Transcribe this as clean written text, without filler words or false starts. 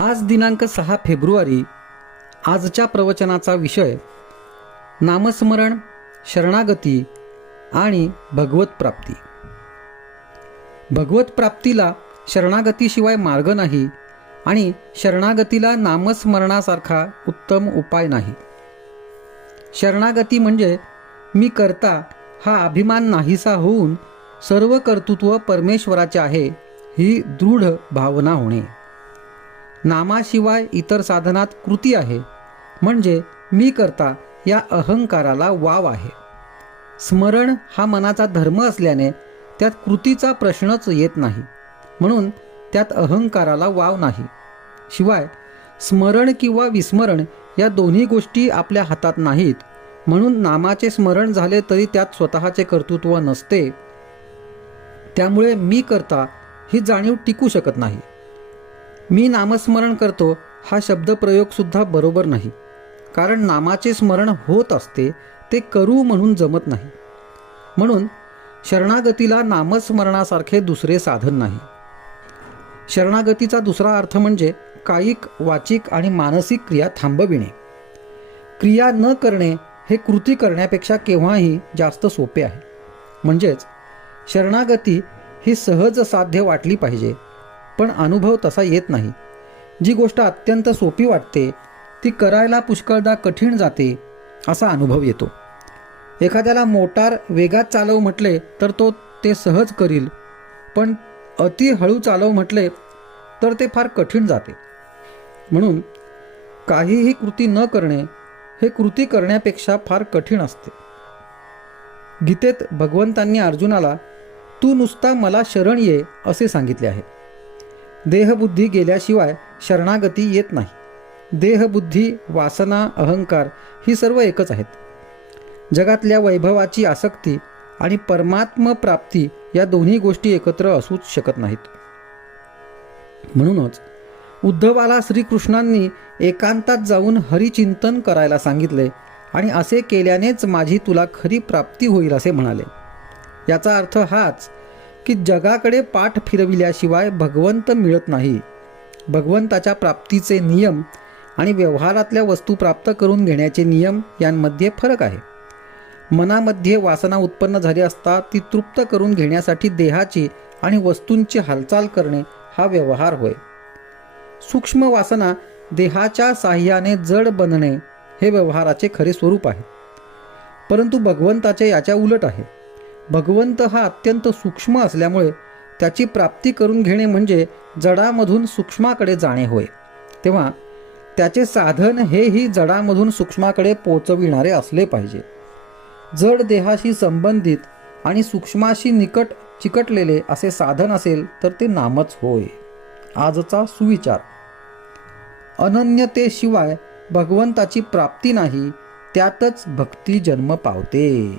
आज दिनांक 6 फेब्रुवारी. आजच्या प्रवचनाचा विषय नामस्मरण, शरणागती आणि भगवत प्राप्ती. भगवत प्राप्तीला शरणागतीशिवाय मार्ग नाही आणि शरणागतीला नामस्मरणासारखा उत्तम उपाय नाही. शरणागती म्हणजे मी करता हा अभिमान नाहीसा होऊन सर्व कर्तृत्व परमेश्वराचे आहे ही दृढ भावना होणे. नामाशिवाय इतर साधनात कृती आहे म्हणजे मी करता या अहंकाराला वाव आहे. स्मरण हा मनाचा धर्म असल्याने त्यात कृतीचा प्रश्नच येत नाही, म्हणून त्यात अहंकाराला वाव नाही. शिवाय स्मरण किंवा विस्मरण या दोन्ही गोष्टी आपल्या हातात नाहीत, म्हणून नामाचे स्मरण झाले तरी त्यात स्वतःचे कर्तृत्व नसते. त्यामुळे मी करता ही जाणीव टिकू शकत नाही. मी नामस्मरण करतो हा शब्दप्रयोगसुद्धा बरोबर नाही, कारण नामाचे स्मरण होत असते ते करू म्हणून जमत नाही. म्हणून शरणागतीला नामस्मरणासारखे दुसरे साधन नाही. शरणागतीचा दुसरा अर्थ म्हणजे कायिक, वाचिक आणि मानसिक क्रिया थांबविणे. क्रिया न करणे हे कृती करण्यापेक्षा केव्हाही जास्त सोपे आहे. म्हणजेच शरणागती ही सहज साध्य वाटली पाहिजे, पण अनुभव तसा येत नाही. जी गोष्ट अत्यंत सोपी वाटते ती करायला पुष्कळदा कठीण जाते असा अनुभव येतो. एखाद्याला मोटार वेगात चालव म्हटले तर तो ते सहज करील, पण अति हळू चालव म्हटले तर ते फार कठीण जाते. म्हणून काहीही कृती न करणे हे कृती करण्यापेक्षा फार कठीण असते. गीतेत भगवंतांनी अर्जुनाला तू नुसता मला शरण ये असे सांगितले आहे. देहबुद्धी गेल्याशिवाय शरणागती येत नाही. देहबुद्धी, वासना, अहंकार ही सर्व एकच आहेत. जगातल्या वैभवाची आसक्ती आणि परमात्म प्राप्ती या दोन्ही गोष्टी एकत्र असूच शकत नाहीत. म्हणूनच उद्धवाला श्रीकृष्णांनी एकांतात जाऊन हरिचिंतन करायला सांगितले आणि असे केल्यानेच माझी तुला खरी प्राप्ती होईल असे म्हणाले. याचा अर्थ हाच की जगाकडे पाठ फिरविल्याशिवाय भगवंत मिळत नाही. भगवंताच्या प्राप्तीचे नियम आणि व्यवहारातल्या वस्तू प्राप्त करून घेण्याचे नियम यांमध्ये फरक आहे. मनामध्ये वासना उत्पन्न झाली असता ती तृप्त करून घेण्यासाठी देहाची आणि वस्तूंची हालचाल करणे हा व्यवहार होय. सूक्ष्म वासना देहाच्या साह्याने जड बनणे हे व्यवहाराचे खरे स्वरूप आहे. परंतु भगवंताचे याच्या उलट आहे. भगवंत हा अत्यंत सूक्ष्म असल्यामुळे त्याची प्राप्ती करून घेणे म्हणजे जडामधून सूक्ष्माकडे जाणे होय. तेव्हा त्याचे साधन हेही जडामधून सूक्ष्माकडे पोचविणारे असले पाहिजे. जड देहाशी संबंधित आणि सूक्ष्माशी निकट चिकटलेले असे साधन असेल तर ते नामच होय. आजचा सुविचार. अनन्यतेशिवाय भगवंताची प्राप्ती नाही, त्यातच भक्ती जन्म पावते.